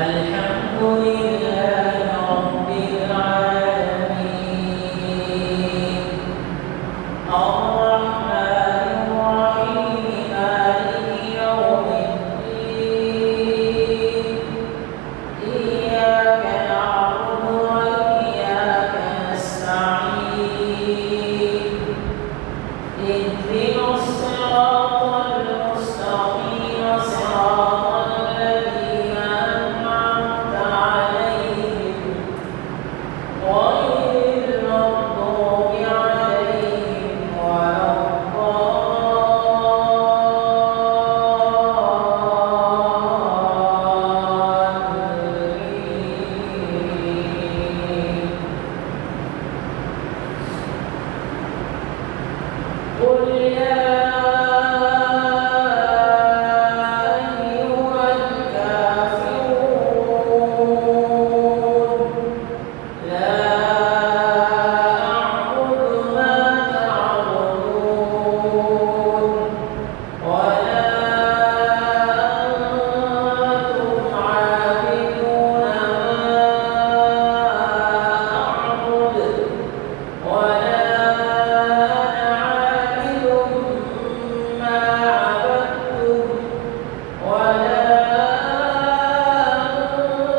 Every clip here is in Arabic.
الحمد لله رب العالمين الرحمن الرحيم مالك يوم الدين إياك نعبد وإياك نستعين اهدنا الصراط المستقيم صراط الذين أنعمت عليهم غير المغضوب عليهم ولا الضالين قل يا أيها الكافرون لا أعبد ما تعبدون ولا أنتم عابدون ما أعبد ولا أنا عابد ما عبدتم ولا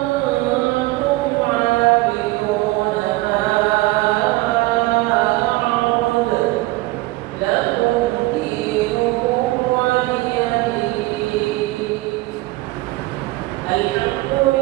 أنتم عابدون ما أعبد لكم دينكم ولي دين الحمد